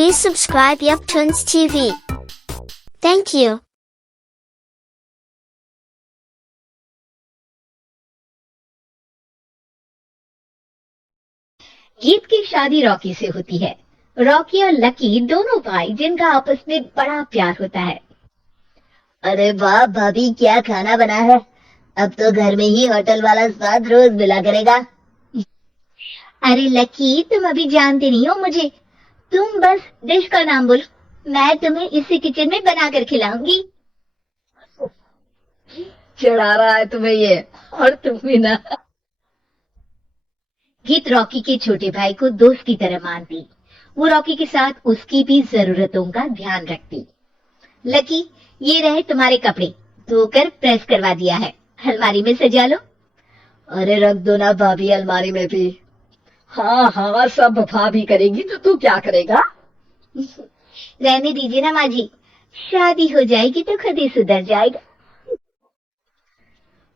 Please subscribe Yuptoons TV. Thank you. गीत की शादी रॉकी से होती है। रॉकी और लकी दोनों भाई जिनका आपस में बड़ा प्यार होता है। अरे वाह भाभी, क्या खाना बना है। अब तो घर में ही होटल वाला स्वाद रोज मिला करेगा। अरे लकी, तुम अभी जानते नहीं हो मुझे। तुम बस डिश का नाम बोलो, मैं तुम्हें इसी किचन में बनाकर खिलाऊंगी। चिढ़ा रहा है तुम्हें ये, और तुम भी ना। गीत रॉकी के छोटे भाई को दोस्त की तरह मानती। वो रॉकी के साथ उसकी भी जरूरतों का ध्यान रखती। लकी, ये रहे तुम्हारे कपड़े, धोकर प्रेस करवा दिया है, अलमारी में सजा लो। अरे रख दो ना भाभी अलमारी में भी। हाँ हाँ, सब भाभी करेगी तो तू क्या करेगा। रहने दीजिए ना माँ जी, शादी हो जाएगी तो खुद ही सुधर जाएगा।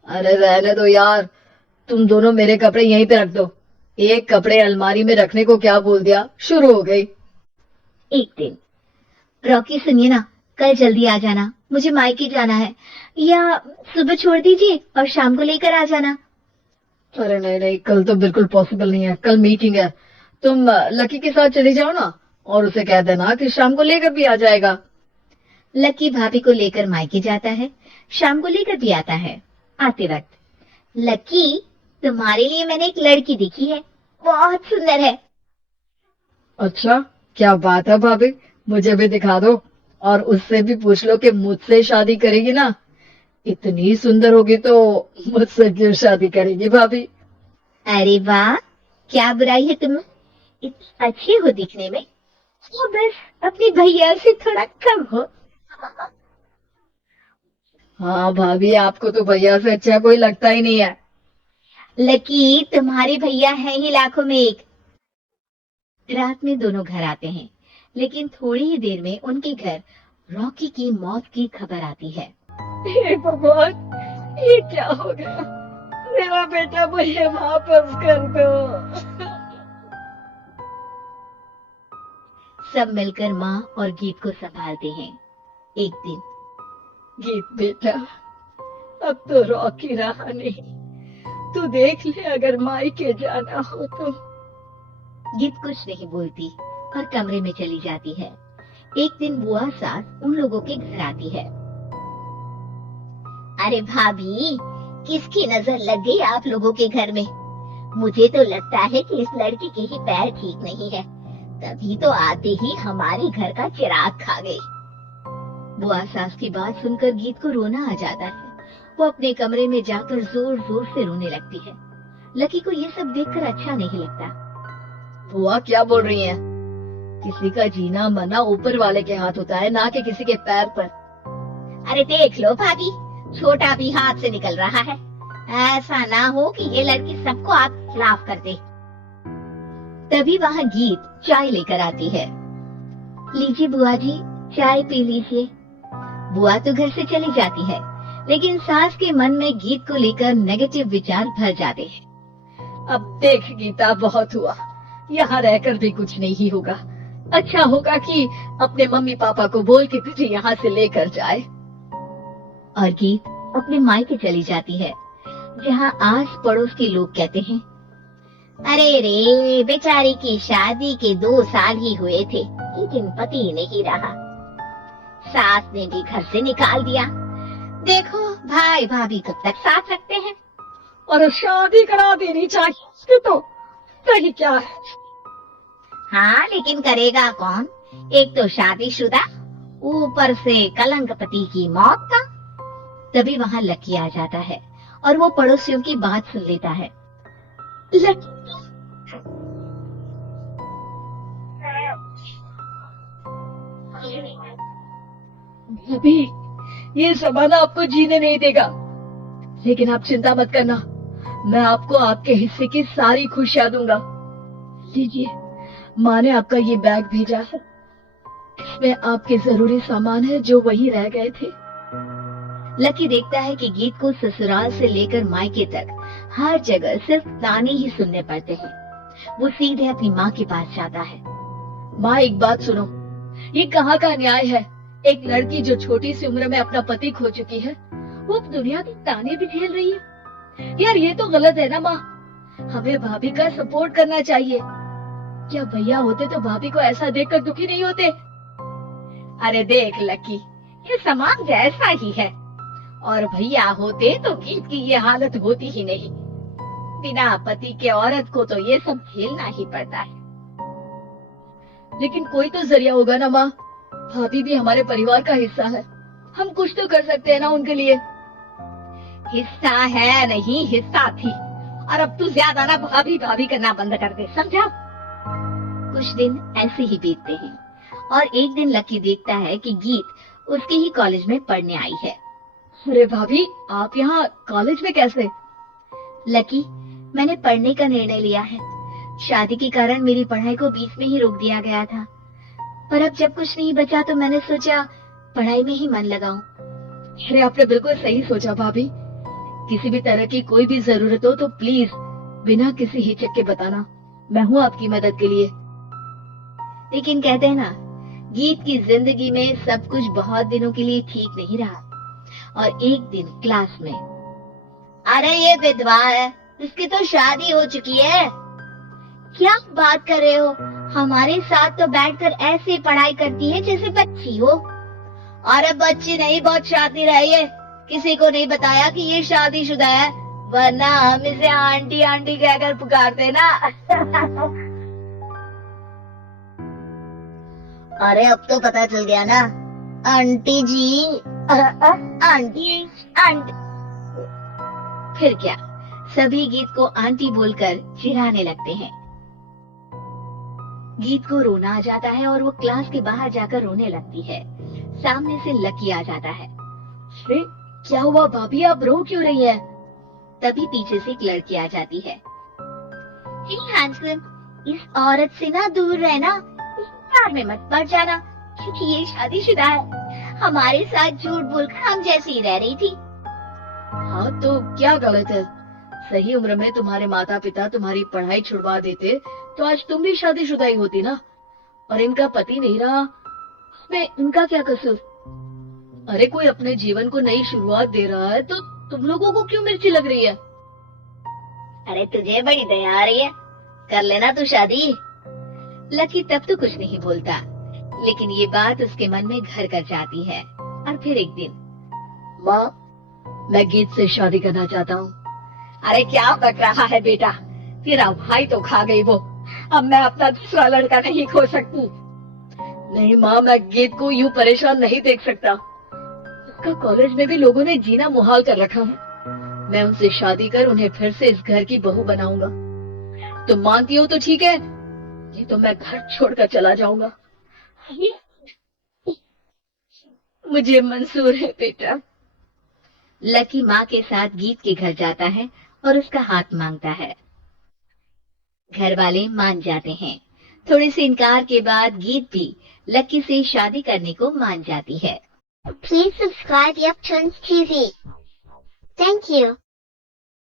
अरे रहने दो यार, तुम दोनों मेरे कपड़े यहीं पे रख दो। एक कपड़े अलमारी में रखने को क्या बोल दिया, शुरू हो गई। एक दिन, रॉकी सुनिए ना, कल जल्दी आ जाना, मुझे मायके जाना है, या सुबह छोड़ दीजिए और शाम को लेकर आ जाना। अरे नहीं नहीं, कल तो बिल्कुल पॉसिबल नहीं है, कल मीटिंग है। तुम लकी के साथ चली जाओ ना, और उसे कह देना कि शाम को लेकर भी आ जाएगा। लकी भाभी को लेकर मायके जाता है, शाम को लेकर भी आता है। आते वक्त, लकी, तुम्हारे लिए मैंने एक लड़की देखी है, बहुत सुंदर है। अच्छा, क्या बात है भाभी, मुझे भी दिखा दो, और उससे भी पूछ लो कि मुझसे शादी करेगी ना। इतनी सुंदर होगी तो मुझसे क्यों शादी करेगी भाभी। अरे वाह, क्या बुराई है तुम्हें, इतनी अच्छी हो दिखने में, तो बस अपने भैया से थोड़ा कम हो। हाँ भाभी, आपको तो भैया से अच्छा कोई लगता ही नहीं है। लकी, तुम्हारे भैया हैं ही लाखों में एक। रात में दोनों घर आते हैं, लेकिन थोड़ी ही देर में उनके घर रॉकी की मौत की खबर आती है। हे भगवान, ये क्या हो गया। मेरा बेटा मुझे वापस कर दो। सब मिलकर माँ और गीत को संभालते हैं। एक दिन, गीत बेटा, अब तो रॉकी रहा नहीं, तू देख ले अगर मायके जाना हो तो। गीत कुछ नहीं बोलती और कमरे में चली जाती है। एक दिन बुआ सास उन लोगों के घर आती है। अरे भाभी, किसकी नजर लग गई आप लोगों के घर में? मुझे तो लगता है कि इस लड़की के ही पैर ठीक नहीं है, तभी तो आते ही हमारे घर का चिराग खा गई। बुआ सास की बात सुनकर गीत को रोना आ जाता है। वो अपने कमरे में जाकर जोर जोर से रोने लगती है। लकी को ये सब देखकर अच्छा नहीं लगता। बुआ क्या बोल रही हैं? किसी का जीना मरना ऊपर वाले के हाथ होता है, ना कि किसी के पैर पर। अरे देख लो भाभी, छोटा भी हाथ से निकल रहा है। ऐसा ना हो कि ये लड़की सबको आप खिलाफ कर दे। तभी वहाँ गीत चाय लेकर आती है। लीजिए बुआ जी, चाय पी लीजिए। बुआ तो घर से चली जाती है, लेकिन सास के मन में गीत को लेकर नेगेटिव विचार भर जाते हैं। अब देख गीता, बहुत हुआ, यहाँ रहकर भी कुछ नहीं होगा। अच्छा होगा कि अपने मम्मी पापा को बोल के तुझे यहाँ से लेकर जाए। और गीत अपने मायके चली जाती है, जहाँ आस पड़ोस के लोग कहते हैं, अरे रे, बेचारी की शादी के 2 साल ही हुए थे, लेकिन पति नहीं रहा, सास ने भी घर से निकाल दिया। देखो भाई भाभी कब तक साथ रखते हैं। और शादी करा देनी चाहिए उसकी तो, सही क्या है। हाँ, लेकिन करेगा कौन? एक तो शादीशुदा, ऊपर से कलंक पति की मौत का। तभी वहाँ लकी आ जाता है और वो पड़ोसियों की बात सुन लेता है। भाभी, ये जमाना आपको जीने नहीं देगा, लेकिन आप चिंता मत करना, मैं आपको आपके हिस्से की सारी खुशियां दूंगा। लीजिए, माँ ने आपका ये बैग भेजा है, इसमें आपके जरूरी सामान है जो वहीं रह गए थे। लकी देखता है कि गीत को ससुराल से लेकर मायके तक हर जगह सिर्फ ताने ही सुनने पड़ते हैं। वो सीधे अपनी माँ के पास जाता है। माँ एक बात सुनो, ये कहाँ का न्याय है? एक लड़की जो छोटी सी उम्र में अपना पति खो चुकी है, वो अब दुनिया की ताने भी झेल रही है। यार ये तो गलत है ना माँ। हमें भाभी का सपोर्ट करना चाहिए। क्या भैया होते तो भाभी को ऐसा देखकर दुखी नहीं होते? अरे देख लकी, ये समाज ऐसा ही है, और भैया होते तो गीत की ये हालत होती ही नहीं। बिना पति के औरत को तो ये सब झेलना ही पड़ता है। लेकिन कोई तो जरिया होगा ना माँ। भाभी भी हमारे परिवार का हिस्सा है, हम कुछ तो कर सकते हैं ना उनके लिए। हिस्सा है नहीं, हिस्सा थी, और अब तू ज्यादा ना भाभी भाभी करना बंद कर दे, समझा? कुछ दिन ऐसे ही बीतते हैं, और एक दिन लकी देखता है कि गीत उसके ही कॉलेज में पढ़ने आई है। अरे भाभी, आप यहाँ कॉलेज में कैसे? लकी, मैंने पढ़ने का निर्णय लिया है। शादी के कारण मेरी पढ़ाई को बीच में ही रोक दिया गया था, पर अब जब कुछ नहीं बचा तो मैंने सोचा पढ़ाई में ही मन लगाऊं। अरे आपने बिल्कुल सही सोचा भाभी। किसी भी तरह की कोई भी जरूरत हो तो प्लीज बिना किसी हिचक के बताना, मैं हूँ आपकी मदद के लिए। लेकिन कहते हैं ना, गीत की जिंदगी में सब कुछ बहुत दिनों के लिए ठीक नहीं रहा, और एक दिन क्लास में, अरे ये विधवा है, इसकी तो शादी हो चुकी है। क्या बात कर रहे हो? हमारे साथ तो बैठकर ऐसे पढ़ाई करती है जैसे बच्ची हो। अरे बच्ची नहीं, बहुत शादी रही है। किसी को नहीं बताया कि ये शादीशुदा है, वरना हम इसे आंटी आंटी कहकर पुकारते ना। अरे अब तो पता चल गया ना, आंटी जी, आंटी आंटी। फिर क्या, सभी गीत को आंटी बोलकर चिढ़ाने लगते हैं। गीत को रोना आ जाता है और वो क्लास के बाहर जाकर रोने लगती है। सामने से लकी आ जाता है। अरे क्या हुआ भाभी, आप रो क्यों रही हैं? तभी पीछे से एक लड़की आ जाती है। हे हैंडसम, इस औरत से ना दूर रहना, इस प्यार में मत पड़ जाना, क्योंकि ये शादीशुदा है। हमारे साथ झूठ बोलकर हम जैसी ही रह रही थी। हाँ तो क्या गलत है? सही उम्र में तुम्हारे माता पिता तुम्हारी पढ़ाई छुड़वा देते तो आज तुम भी शादीशुदा ही होती ना। और इनका पति नहीं रहा, उसमें इनका क्या कसूर? अरे कोई अपने जीवन को नई शुरुआत दे रहा है तो तुम लोगों को क्यों मिर्ची लग रही है? अरे तुझे बड़ी दया आ रही है, कर लेना तू शादी। लकी तब तो कुछ नहीं बोलता, लेकिन ये बात उसके मन में घर कर जाती है। और फिर एक दिन, माँ, मैं गीत से शादी करना चाहता हूँ। अरे क्या बक रहा है बेटा, तेरा भाई तो खा गई वो, अब मैं अपना दूसरा लड़का नहीं खो सकती। नहीं माँ, मैं गीत को यूं परेशान नहीं देख सकता। उसका कॉलेज में भी लोगों ने जीना मुहाल कर रखा है। मैं उनसे शादी कर उन्हें फिर से इस घर की बहू बनाऊंगा। तुम मानती हो तो ठीक है, नहीं तो मैं घर छोड़कर चला जाऊंगा। मुझे मंजूर है बेटा। लकी माँ के साथ गीत के घर जाता है और उसका हाथ मांगता है। घर वाले मान जाते हैं। थोड़े से इनकार के बाद गीत भी लकी से शादी करने को मान जाती है। Please subscribe Yep Tunes TV. Thank you.